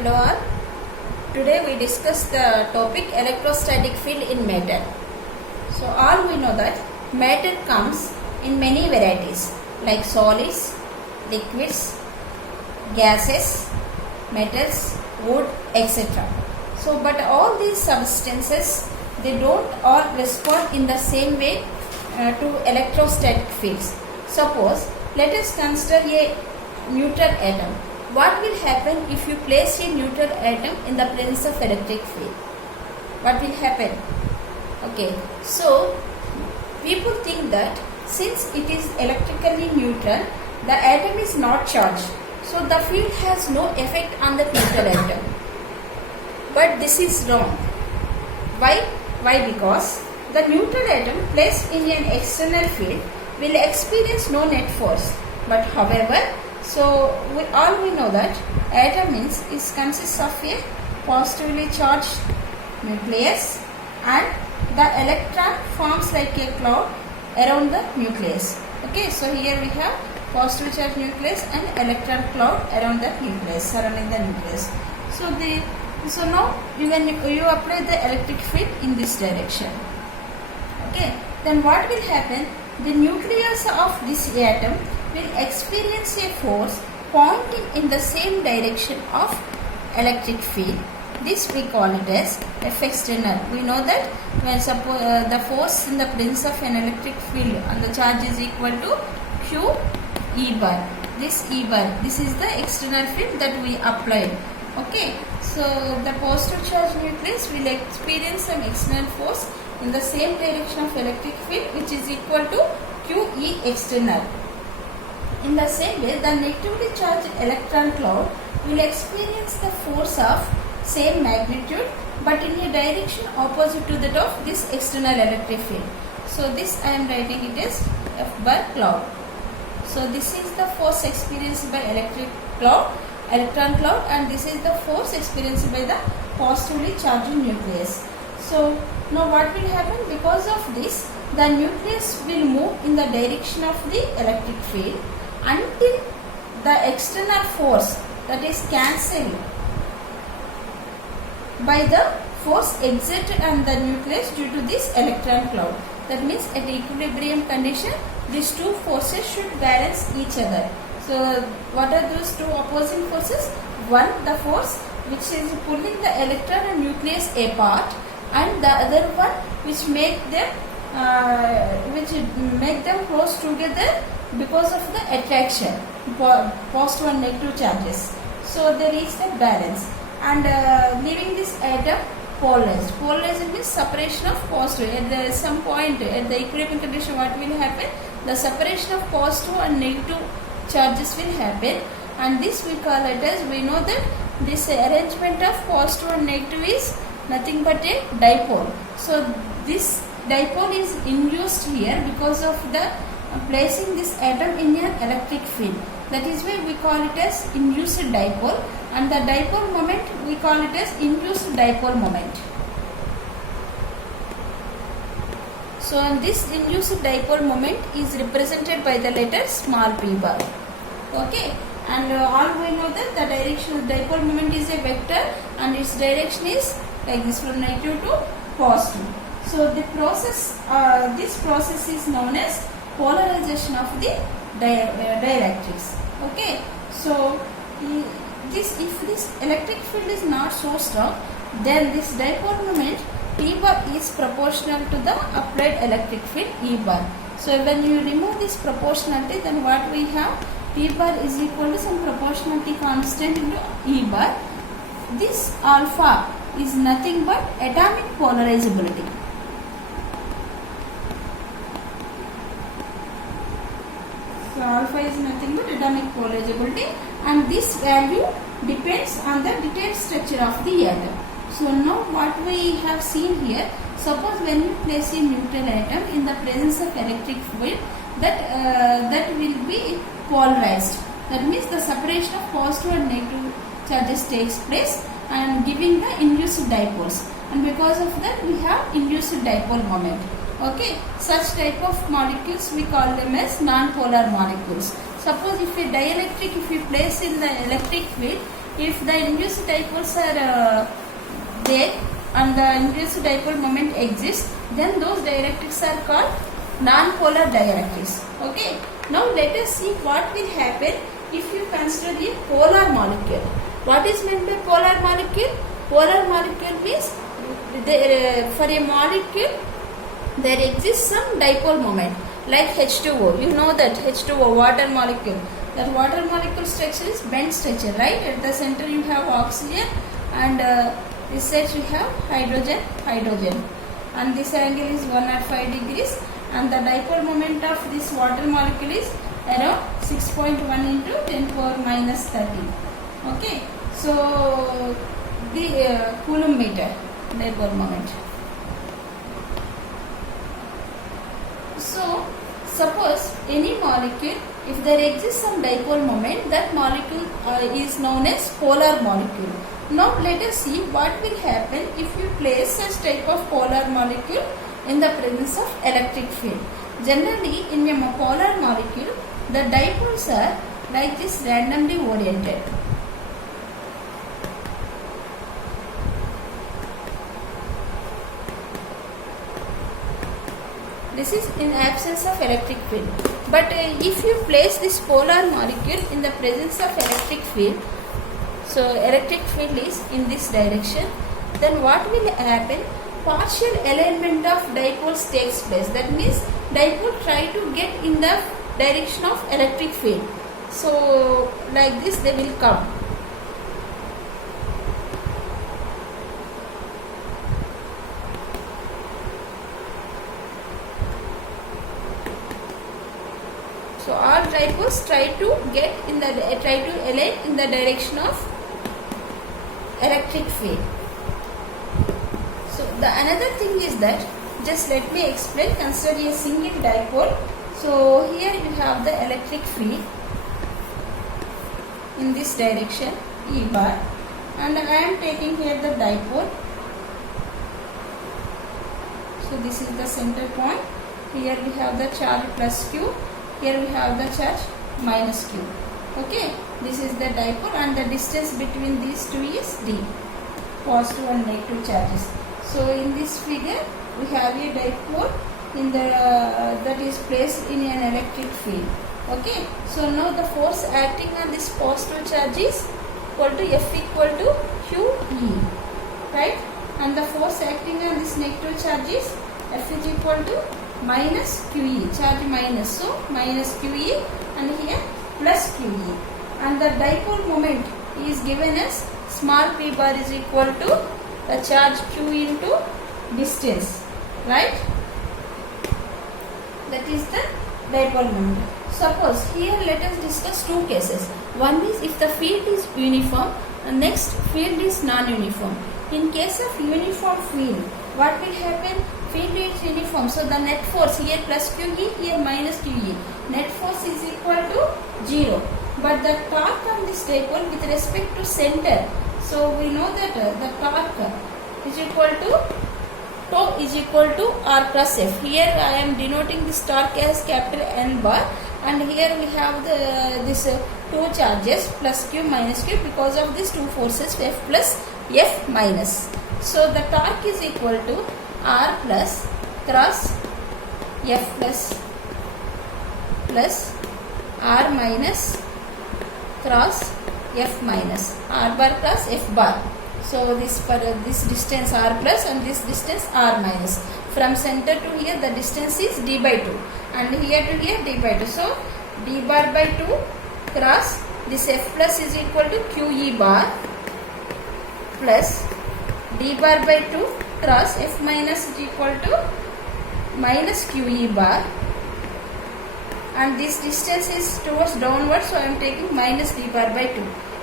Hello all. Today we discuss the topic electrostatic field in matter. So all we know that matter comes in many varieties like solids, liquids, gases, metals, wood, etc. So but all these substances, they don't all respond in the same way to electrostatic fields. Suppose let us consider a neutral atom. What will happen if you place a neutral atom in the presence of electric field? What will happen? Okay, so people think that since it is electrically neutral, the atom is not charged. So the field has no effect on the neutral atom. But this is wrong. Why? Because the neutral atom placed in an external field will experience no net force. But however, so we know that atom consists of a positively charged nucleus and the electron forms like a cloud around the nucleus. Okay, so here we have positively charged nucleus and electron cloud around the nucleus, surrounding the nucleus. So now when you apply the electric field in this direction. Okay, then what will happen? The nucleus of this atom will experience a force pointing in the same direction of electric field. This we call it as F external. We know that when suppose the force in the presence of an electric field and the charge is equal to Q E bar. This E bar, this is the external field that we applied. Okay, so the positive charge nucleus will experience some external force in the same direction of electric field, which is equal to Q E external. In the same way, the negatively charged electron cloud will experience the force of same magnitude but in a direction opposite to that of this external electric field. So this I am writing it as F bar cloud. So this is the force experienced by electron cloud, and this is the force experienced by the positively charged nucleus. So now what will happen? Because of this, the nucleus will move in the direction of the electric field until the external force, that is cancelled by the force exerted on the nucleus due to this electron cloud. That means at equilibrium condition, these two forces should balance each other. So what are those two opposing forces? One, the force which is pulling the electron and nucleus apart, and the other one which make them close together because of the attraction, positive and negative charges. So there is a balance, and leaving this atom polarized. Polarized means separation of positive. At some point at the equilibrium condition, what will happen? The separation of positive and negative charges will happen, and this we call it as, we know that this arrangement of positive and negative is nothing but a dipole. So this dipole is induced here because of the placing this atom in an electric field. That is why we call it as induced dipole, and the dipole moment we call it as induced dipole moment. So this induced dipole moment is represented by the letter small p bar. Okay, and all we know that the direction of dipole moment is a vector and its direction is like this, from negative to positive. So the process, this process is known as polarization of the dielectrics. Okay, so if this electric field is not so strong, then this dipole moment P bar is proportional to the applied electric field E bar. So when you remove this proportionality, then what we have? P bar is equal to some proportionality constant into E bar. This alpha is nothing but atomic polarizability. So alpha is nothing but atomic polarizability, and this value depends on the detailed structure of the atom. So now what we have seen here, suppose when you place a neutral atom in the presence of electric field, that will be polarized. That means the separation of positive and negative charges takes place and giving the induced dipoles, and because of that we have induced dipole moment. Okay, such type of molecules we call them as non-polar molecules. Suppose if a dielectric, if we place in the electric field, if the induced dipoles are there and the induced dipole moment exists, then those dielectrics are called non-polar dielectrics. Okay. Now let us see what will happen if you consider a polar molecule. What is meant by polar molecule? Polar molecule means for a molecule there exists some dipole moment, like H2O. You know that H2O, water molecule. That water molecule structure is bent structure, right? At the center you have oxygen and this side you have hydrogen. And this angle is 105 degrees. And the dipole moment of this water molecule is around 6.1 into 10 power minus 13. Okay. So the Coulomb meter dipole moment. So suppose any molecule, if there exists some dipole moment, that molecule is known as polar molecule. Now let us see what will happen if you place such type of polar molecule in the presence of electric field. Generally in a polar molecule, the dipoles are like this, randomly oriented. This is in absence of electric field. But if you place this polar molecule in the presence of electric field, so electric field is in this direction, then what will happen? Partial alignment of dipoles takes place. That means dipole try to get in the direction of electric field. So like this they will come. So all dipoles try to align in the direction of electric field. So the another thing is that, just let me explain. Consider a single dipole. So here you have the electric field in this direction, E bar, and I am taking here the dipole. So this is the center point. Here we have the charge plus Q. Here we have the charge minus Q. Okay, this is the dipole and the distance between these two is D, positive and negative charges. So in this figure we have a dipole in the that is placed in an electric field. Okay, so now the force acting on this positive charge is equal to F equal to QE, right? And the force acting on this negative charge is F is equal to minus QE, charge minus, so minus QE, and here plus QE, and the dipole moment is given as small p bar is equal to the charge Q into distance, right? That is the dipole moment. Suppose here let us discuss two cases. One is if the field is uniform and next field is non-uniform. In case of uniform field, what will happen? Field is uniform, so the net force here plus QE, here minus QE. Net force is equal to 0. But the torque on this dipole with respect to center, so we know that the torque is equal to tau is equal to R plus F. Here I am denoting this torque as capital N bar, and here we have this two charges plus Q minus Q because of these two forces, F plus F minus. So the torque is equal to R plus cross F plus R minus cross F minus, R bar cross F bar. So this distance R plus and this distance R minus. From center to here the distance is D by 2 and here to here D by 2. So D bar by 2 cross this F plus is equal to QE bar plus D bar by 2 cross F minus is equal to minus QE bar, and this distance is towards downward, so I am taking minus D bar by 2.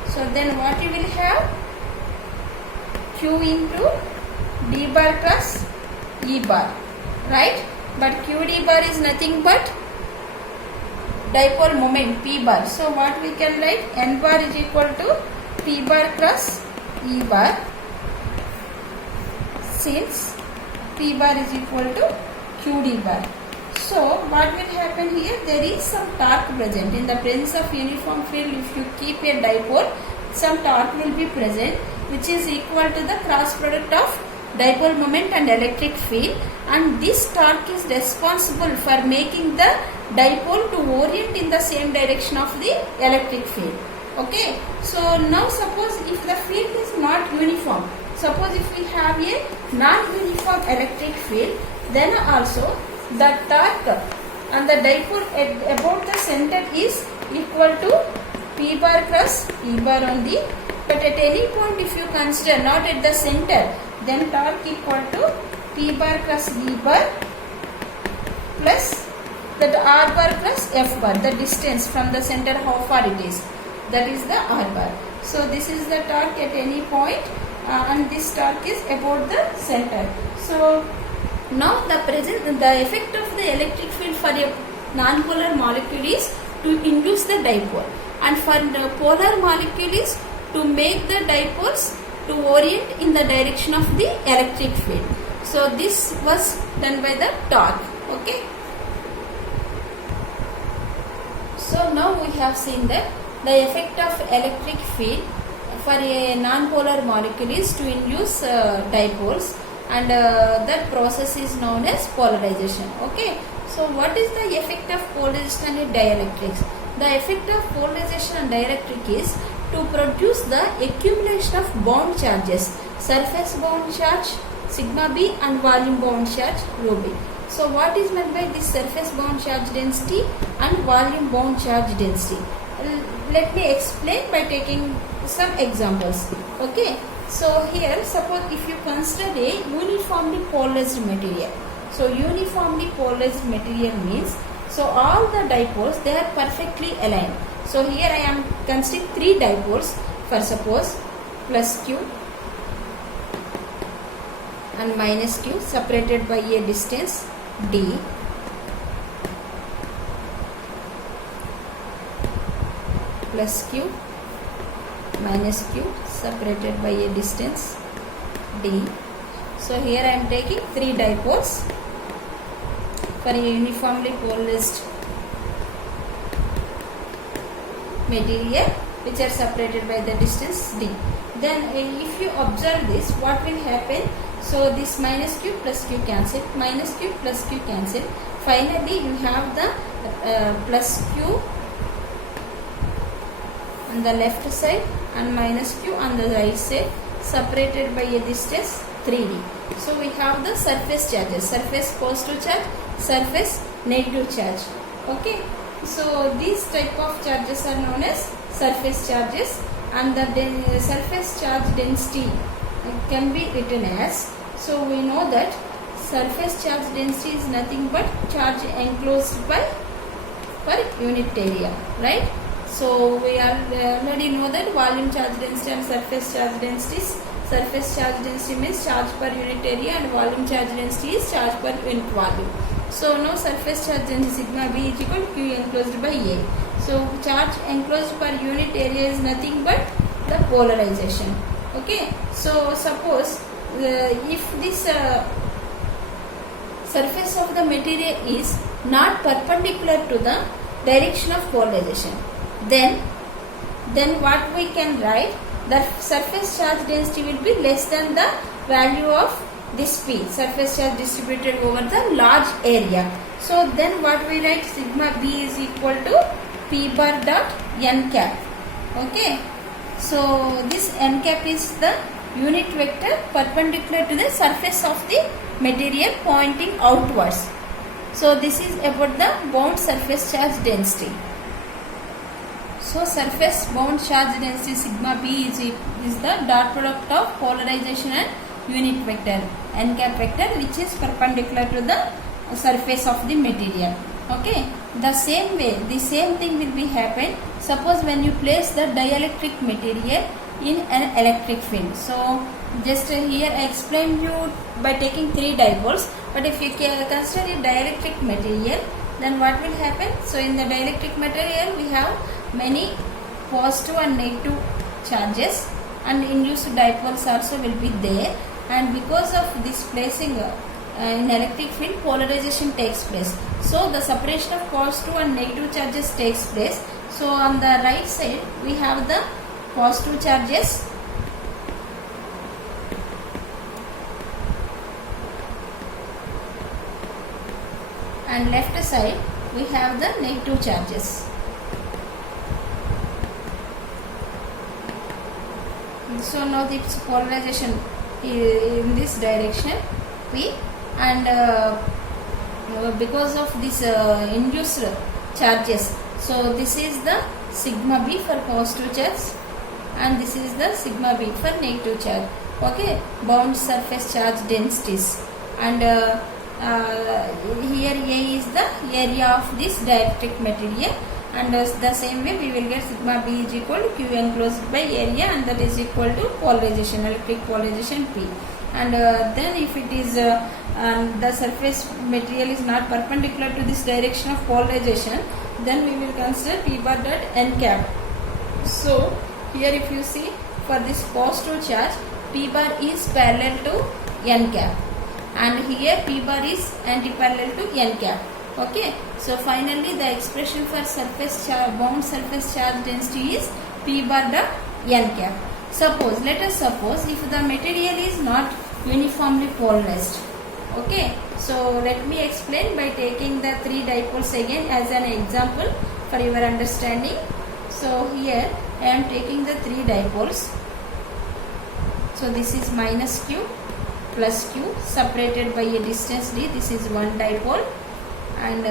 So then what you will have? Q into D bar cross E bar, right? But QD bar is nothing but dipole moment P bar. So what we can write? N bar is equal to P bar cross E bar, since P bar is equal to QD bar. So what will happen here? There is some torque present. In the presence of uniform field, if you keep a dipole, some torque will be present, which is equal to the cross product of dipole moment and electric field, and this torque is responsible for making the dipole to orient in the same direction of the electric field. Okay, so now suppose if the field is not uniform, suppose if we have a non-uniform electric field, then also the torque and the dipole at about the center is equal to P bar cross E bar only, but at any point if you consider not at the center, then torque equal to P bar cross E bar plus that R bar plus F bar, the distance from the center how far it is, that is the R bar. So this is the torque at any point, and this torque is about the center. So now the effect of the electric field for a non-polar molecule is to induce the dipole, and for the polar molecule is to make the dipoles to orient in the direction of the electric field. So this was done by the torque. Okay. So now we have seen that the effect of electric field for a non-polar molecule is to induce dipoles, and that process is known as polarization. Okay. So what is the effect of polarization and dielectrics? The effect of polarization and dielectric is to produce the accumulation of bound charges, surface bound charge sigma b and volume bound charge rho b. So what is meant by this surface bound charge density and volume bound charge density? Let me explain by taking some examples. Okay. So here suppose if you consider a uniformly polarized material. So uniformly polarized material means, so all the dipoles they are perfectly aligned. So here I am considering three dipoles for suppose plus q and minus q separated by a distance d, plus q minus q separated by a distance d. So here I am taking three dipoles for a uniformly polarized material which are separated by the distance d. Then if you observe this, what will happen? So this minus q plus q cancel, minus q plus q cancel. Finally you have the plus q on the left side and minus q on the right side separated by a distance 3d. So we have the surface charges, surface positive charge, surface negative charge. Okay. So these type of charges are known as surface charges, and the surface charge density can be written as, so we know that surface charge density is nothing but charge enclosed by per unit area, right? So we already know that volume charge density and surface charge densities. Surface charge density means charge per unit area, and volume charge density is charge per unit volume. So now surface charge density sigma b is equal to q enclosed by a. So charge enclosed per unit area is nothing but the polarization. Okay. So suppose if this surface of the material is not perpendicular to the direction of polarization, then what we can write, the surface charge density will be less than the value of this P, surface charge distributed over the large area. So then what we write, sigma B is equal to P bar dot n cap. Okay. So this n cap is the unit vector perpendicular to the surface of the material pointing outwards. So this is about the bound surface charge density. So surface bound charge density sigma b is the dot product of polarization and unit vector n cap vector, which is perpendicular to the surface of the material. Okay. The same way, the same thing will be happen. Suppose when you place the dielectric material in an electric field. So just here I explained you by taking three dipoles. But if you consider a dielectric material, then what will happen? So in the dielectric material we have many positive and negative charges, and induced dipoles also will be there, and because of this placing in electric field, polarization takes place. So the separation of positive and negative charges takes place. So on the right side we have the positive charges, and left side we have the negative charges. So now its polarization in this direction P, and because of this induced charges, so this is the sigma B for positive charge and this is the sigma B for negative charge. Okay, bound surface charge densities, and here A is the area of this dielectric material, and the same way we will get sigma B is equal to Q enclosed by area, and that is equal to polarization, electric polarization P. And then if it is the surface material is not perpendicular to this direction of polarization, then we will consider P bar dot n cap. So here if you see, for this positive charge P bar is parallel to n cap, and here P bar is anti-parallel to n cap. Okay, so finally the expression for surface charge, bound surface charge density is P bar dot n cap. Suppose, let us suppose if the material is not uniformly polarized. Okay, so let me explain by taking the three dipoles again as an example for your understanding. So here I am taking the three dipoles. So this is minus Q plus Q separated by a distance d. This is one dipole, and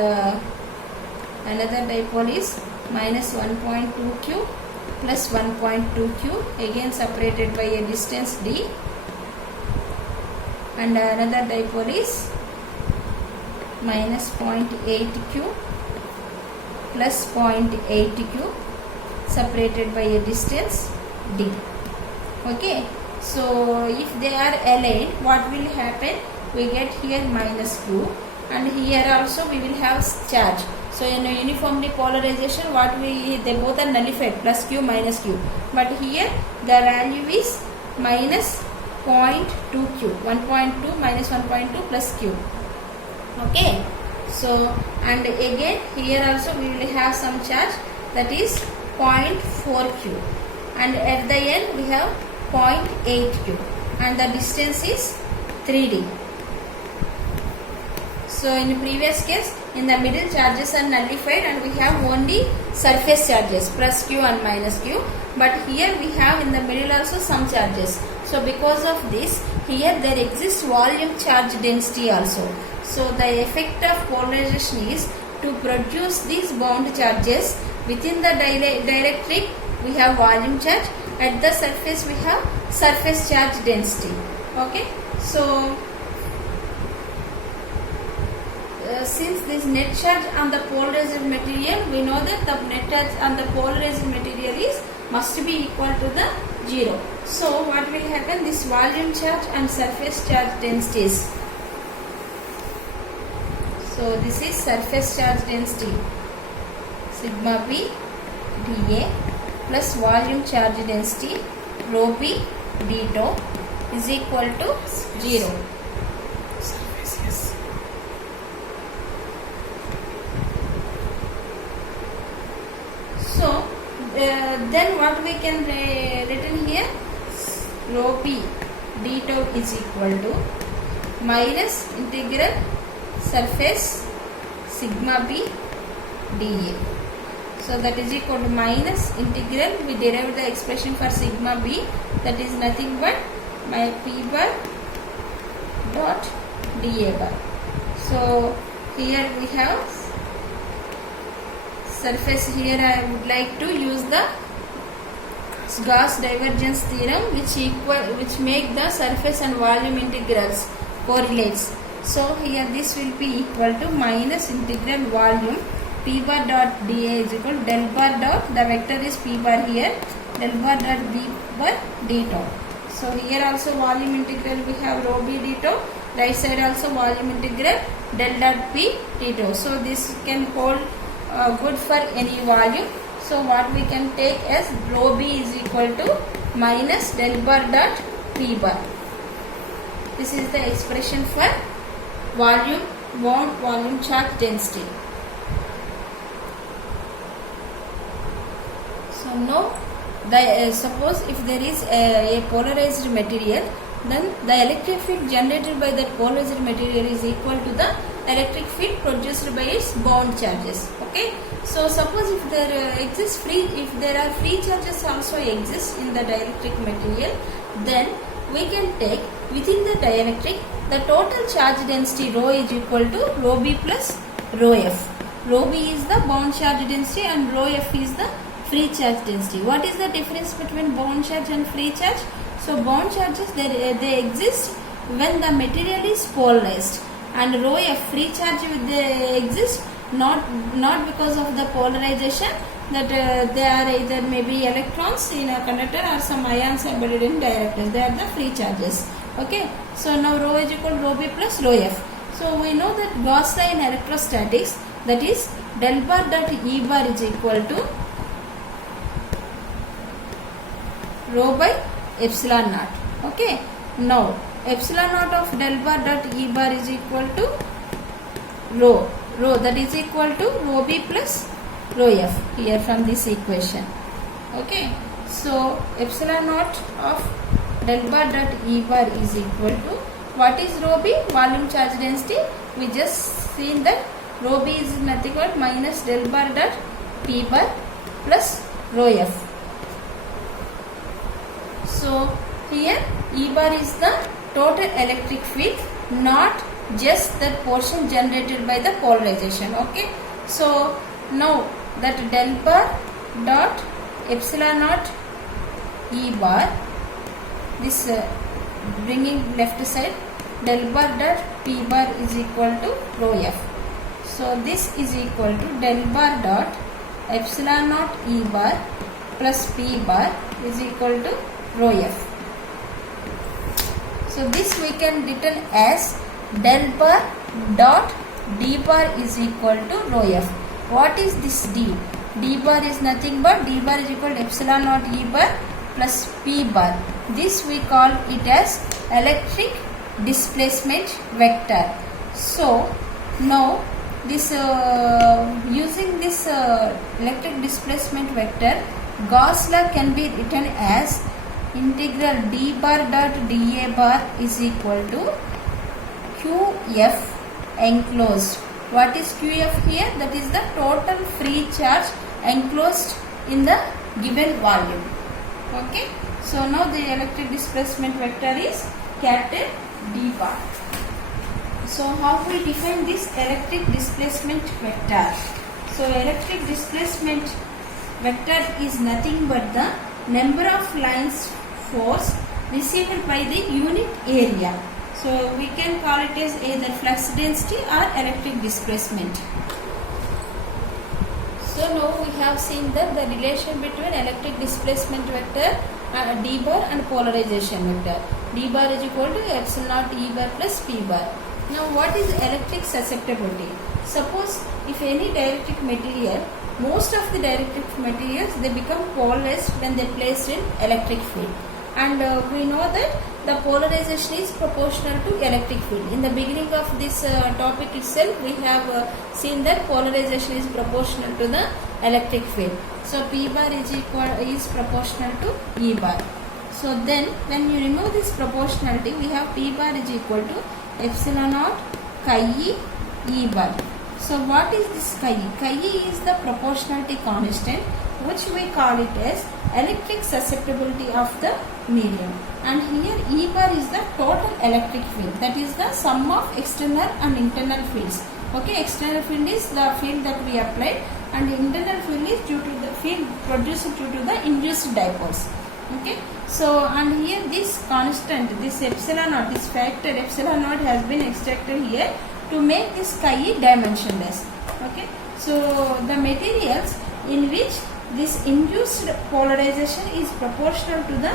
another dipole is minus 1.2 Q plus 1.2 Q, again separated by a distance d, and another dipole is minus 0.8 Q plus 0.8 Q separated by a distance d. Okay, so if they are aligned, what will happen? We get here minus Q, and here also we will have charge. So in a uniformly polarization, they both are nullified, plus Q minus Q, but here the value is minus 0.2 Q, 1.2 minus 1.2 plus Q. Okay, so and again here also we will have some charge, that is 0.4 Q, and at the end we have 0.8 Q, and the distance is 3D. So in the previous case, in the middle charges are nullified and we have only surface charges plus Q and minus Q, but here we have in the middle also some charges. So because of this, here there exists volume charge density also. So the effect of polarization is to produce these bound charges. Within the dielectric we have volume charge, at the surface we have surface charge density. Okay, so since this net charge on the polarized material, we know that the net charge on the polarized material is must be equal to the 0. So what will happen? This volume charge and surface charge densities. So this is surface charge density sigma B dA plus volume charge density rho B d tau is equal to 0. So then what we can written here, rho B d tau is equal to minus integral surface sigma B dA. So that is equal to minus integral, we derived the expression for sigma B, that is nothing but my P bar dot dA bar. So here we have surface. Here I would like to use the Gauss divergence theorem, which make the surface and volume integrals correlates. So here this will be equal to minus integral volume P bar dot dA is equal to del bar dot, the vector is P bar here, del bar dot B bar d tau. So here also volume integral we have rho B d tau, right side also volume integral del dot P d tau. So this can hold good for any volume. So what we can take as rho B is equal to minus del bar dot P bar. This is the expression for volume, bound volume charge density. So now suppose if there is a polarized material, then the electric field generated by that polarized material is equal to the electric field produced by its bound charges. Okay, so suppose if there are free charges also exist in the dielectric material, then we can take within the dielectric the total charge density rho is equal to rho b plus rho f. Rho b is the bound charge density and rho f is the free charge density. What is the difference between bound charge and free charge? So bound charges they exist when the material is polarized, and rho f free charge they exist not because of the polarization, that they are either maybe electrons in a conductor or some ions embedded in dielectrics. They are the free charges. Okay, so now rho is equal to rho b plus rho f. So we know that Gauss law in electrostatics, that is del bar dot E bar is equal to rho by epsilon naught. Okay, now epsilon naught of del bar dot E bar is equal to rho that is equal to rho b plus rho f here from this equation. Okay, so epsilon naught of del bar dot E bar is equal to, what is rho b? Volume charge density. We just seen that rho b is nothing but minus del bar dot P bar plus rho f. So here E bar is the total electric field, not just that portion generated by the polarization. Okay, so now that del bar dot epsilon naught E bar, this bringing left side, del bar dot P bar is equal to rho f. So this is equal to del bar dot epsilon naught E bar plus P bar is equal to rho f. So this we can written as del bar dot D bar is equal to rho f. What is this D? D bar is nothing but D bar is equal to epsilon naught E bar plus P bar. This we call it as electric displacement vector. So now this using this electric displacement vector, Gauss law can be written as integral D bar dot dA bar is equal to QF enclosed. What is QF here? That is the total free charge enclosed in the given volume. Okay, so now the electric displacement vector is capital D bar. So how we define this electric displacement vector? So electric displacement vector is nothing but the number of lines force received by the unit area. So we can call it as either flux density or electric displacement. So now we have seen that the relation between electric displacement vector D bar and polarization vector. D bar is equal to epsilon naught E bar plus P bar. Now what is electric susceptibility? Suppose if any dielectric material, most of the dielectric materials, they become polarized when they are placed in electric field. And we know that the polarization is proportional to electric field. In the beginning of this topic itself, we have seen that polarization is proportional to the electric field. So P bar is proportional to E bar. So then when you remove this proportionality, we have P bar is equal to epsilon naught chi E bar. So what is this chi E? Chi E is the proportionality constant, which we call it as electric susceptibility of the medium. And here E bar is the total electric field, that is the sum of external and internal fields. Okay, external field is the field that we applied, and internal field is due to the field produced due to the induced dipoles. Okay, so and here this constant, this epsilon naught, this factor epsilon naught has been extracted here to make this chi E dimensionless. Okay, so the materials in which this induced polarization is proportional to the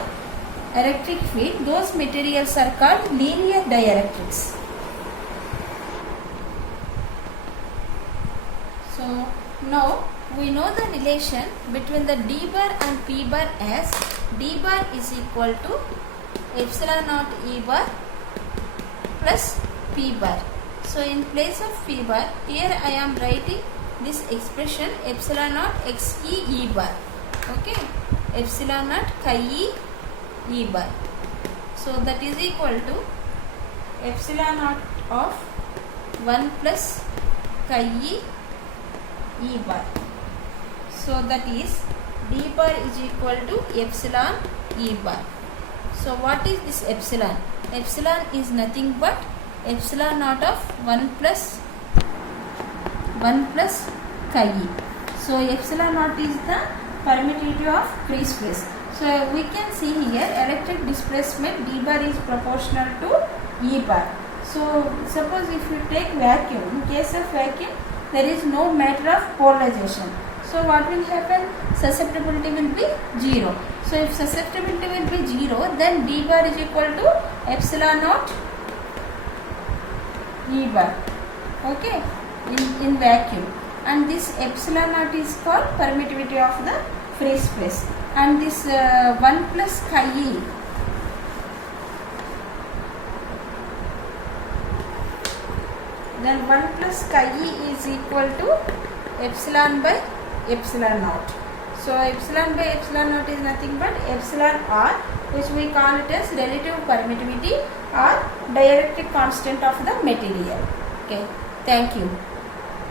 electric field, those materials are called linear dielectrics. So now we know the relation between the D bar and P bar as D bar is equal to epsilon naught E bar plus P bar. So in place of P bar, here I am writing this expression epsilon naught XE E bar. Okay. epsilon naught chi e e bar. So that is equal to epsilon naught of 1 plus chi e e bar. So that is d bar is equal to epsilon e bar. So what is this epsilon? Epsilon is nothing but epsilon naught of 1 plus chi e. So epsilon naught is the permittivity of free space. So we can see here electric displacement d bar is proportional to e bar. So suppose if you take vacuum, in case of vacuum there is no matter of polarization. So what will happen? Susceptibility will be 0. So if susceptibility will be 0, then d bar is equal to epsilon naught e bar. Okay, in vacuum. And this epsilon naught is called permittivity of the free space. And this 1 plus chi e, then 1 plus chi e is equal to epsilon by epsilon naught. So epsilon by epsilon naught is nothing but epsilon r, which we call it as relative permittivity or dielectric constant of the material. Okay, thank you.